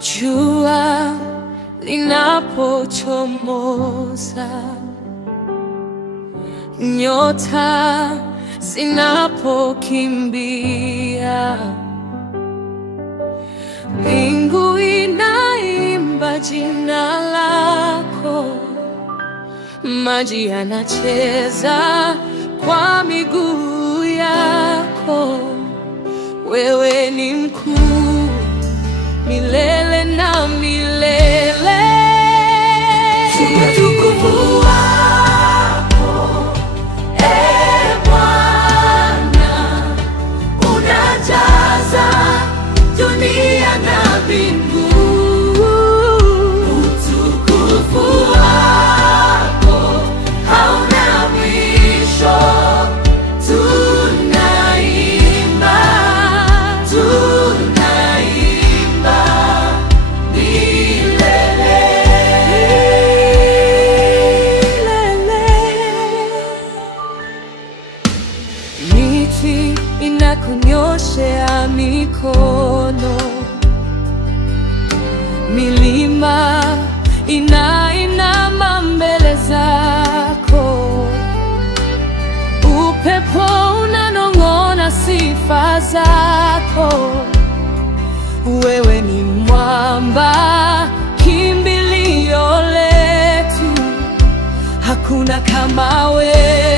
Jua linapochomoza, nyota zinapokimbia, mbingu inaimba jina lako, maji yanacheza kwa miguu yako. Wewe ni mkuu milele na milele. Utukufu wako, Bwana, unajaza dunia na mbingu. Utukufu wako hauna mwisho. Tunaimba milele. Miti inakunyoshea mikono, milima inainama mbele zako, upepo unanong'ona sifa zako. Wewe ni mwamba, kimbilio letu, hakuna kama wewe.